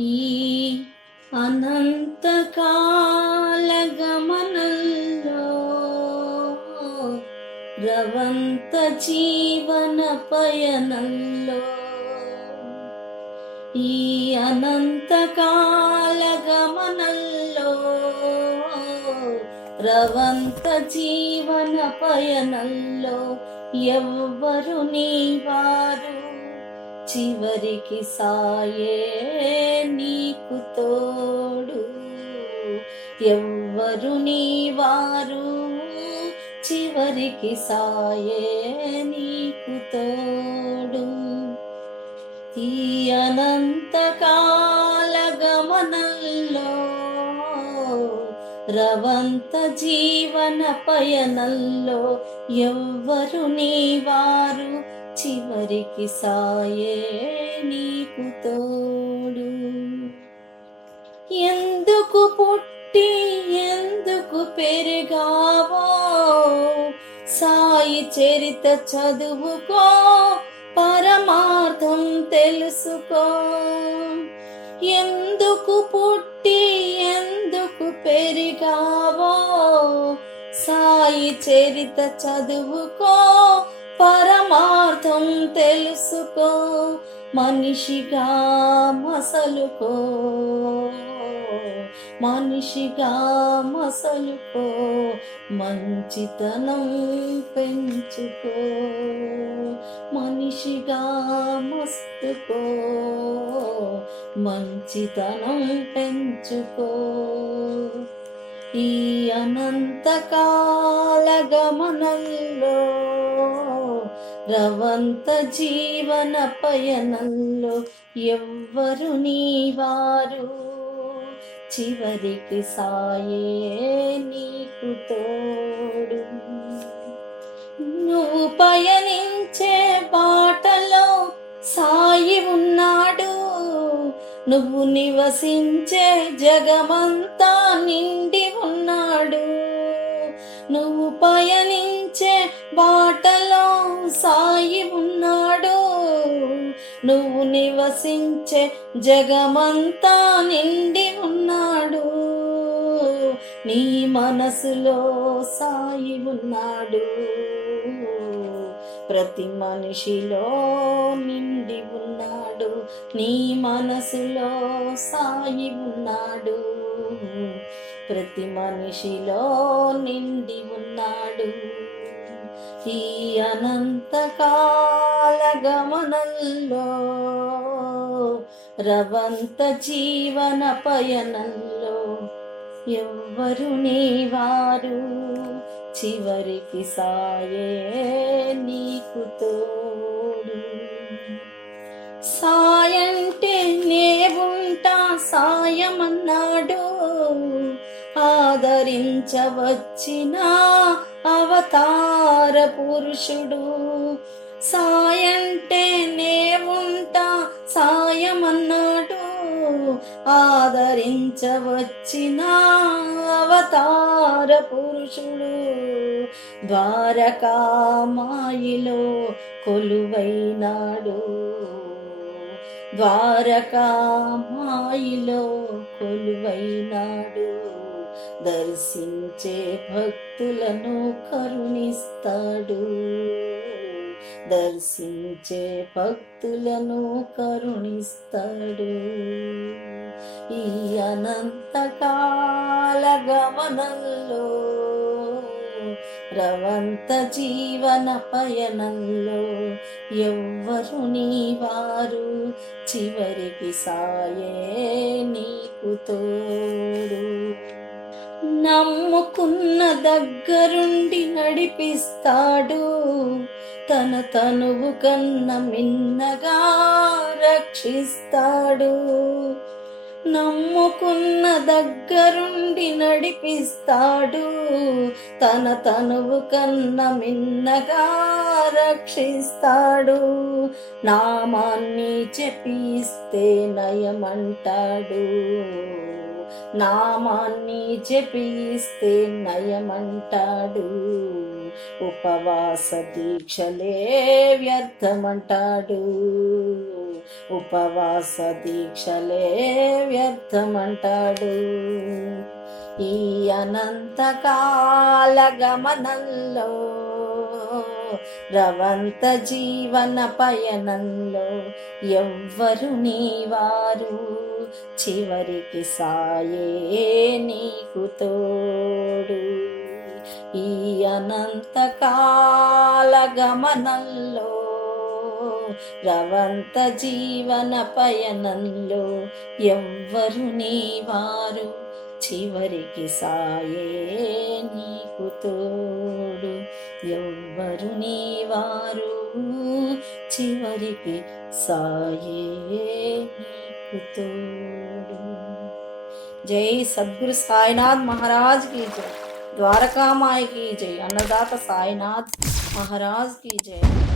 ఈ అనంతకాల గమనంలో రవంత జీవన పయనంలో ఈ అనంతకాల గమనంలో రవంత జీవన పయనంలో ఎవ్వరు నీ వారు చివరికి సాయే నీకు తోడు. ఎవ్వరు నీ వారు చివరికి సాయే నీకు తోడు. ఈ అనంతకాల గమనంలో రవంత జీవన పయనంలో ఎవ్వరు నీ వారు చివరికి సాయే నీకు తోడు. ఎందుకు పుట్టి ఎందుకు పెరిగావో సాయి చరిత చదువుకో పరమార్థం తెలుసుకో. ఎందుకు పుట్టి ఎందుకు పెరిగావో సాయి చరిత చదువుకో పరమార్థం తెలుసుకో మనిషిగా మసలుకో. మనిషిగా మసలుకో మంచితనం పెంచుకో. మనిషిగా మస్తుకో మంచితనం పెంచుకో. ఈ అనంతకాల గమనంలో రవంత జీవన పయనంలో ఎవ్వరు నీ వారు చివరికి సాయే నీకు తోడు. నువ్వు పయనించే బాటలో సాయి ఉన్నాడు. నువ్వు నివసించే జగమంతా నిండి ఉన్నాడు. నువ్వు పయనించే బాటలో సాయి ఉన్నాడు. నువ్వు నివసించే జగమంతా నిండి ఉన్నాడు. నీ మనసులో సాయి ఉన్నాడు. ప్రతి మనిషిలో నిండి ఉన్నాడు. నీ మనసులో సాయి ఉన్నాడు. ప్రతి మనిషిలో నిండి ఉన్నాడు. ఈ అనంతకాల గమనంలో రవంత జీవన పయనంలో ఎవ్వరు నీ వారు చివరికి సాయే నీకుతో ఆదరించవచ్చిన అవతార పురుషుడు. సాయంటే నే ఉంటా సాయమన్నాడు. ఆదరించవచ్చిన అవతార పురుషుడు. ద్వారకామాయిలో కొలువైనాడు. ద్వారకామాయిలో కొలువైనాడు. దర్శించే భక్తులను కరుణిస్తాడు. దర్శించే భక్తులను కరుణిస్తాడు. ఈ అనంతకాల గమనంలో రవంత జీవన పయనంలో ఎవ్వరు నీ వారు చివరికి సాయే నీకు తోడు. నమ్ముకున్న దగ్గరుండి నడిపిస్తాడు. తన తనువు కన్న మిన్నగా రక్షిస్తాడు. నమ్ముకున్న దగ్గరుండి నడిపిస్తాడు. తన తనువు కన్న మిన్నగా రక్షిస్తాడు. నామాన్ని చెప్పిస్తే నయమంటాడు. నామాన్ని జపిస్తే నయమంటాడు. ఉపవాస దీక్షలే వ్యర్థమంటాడు. ఉపవాస దీక్షలే వ్యర్థమంటాడు. ఈ అనంతకాల గమనంలో రవంత జీవన పయనంలో ఎవ్వరు నీవారు? చివరికి సాయే నీకు తోడు. ఈ అనంతకాల గమనంలో రవంత జీవన పయనంలో ఎవ్వరు నీవారు. చివరికి సాయే నీకు తోడు. ఎవ్వరు నీవారు. చివరికి సాయే तो जय सदगुरु साईनाथ महाराज की जय, द्वारका माई की जय, अन्नदाता साईनाथ महाराज की जय।